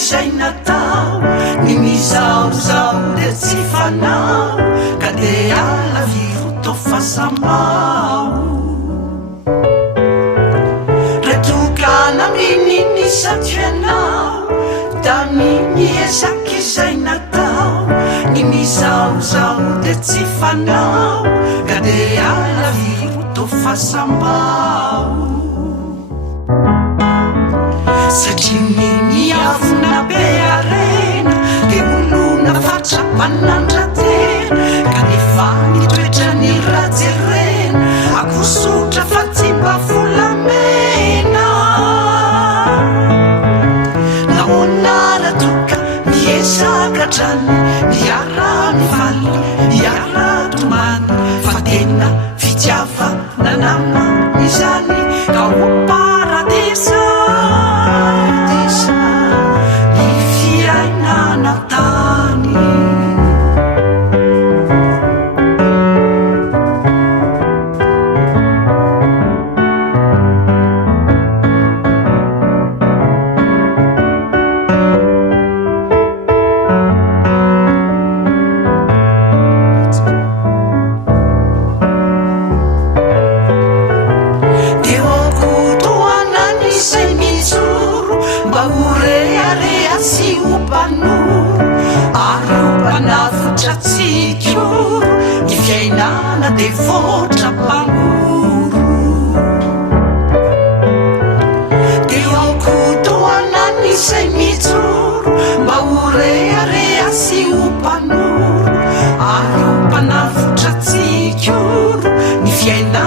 Izay natao ny mizaozao le tsy fanao ka de ala viroto fasamao retokana mininy satyanao da miniezaky izay natao ny mizaozao le tsy fanao ka de ala viroto fasamao satria miniavona be arena de olona fatrapanandratena kanefa nitoetra ny rajerena akosotra fa tsy mba volamena naonaratoka miezakatrany miara mivaly miara tomany fa tena fitiava nanama izany ka ho paradisa de votra panguru de okotoanany izay mijoro mba horearea sy opanoro ary ompanavotra tsikoro ny fiaina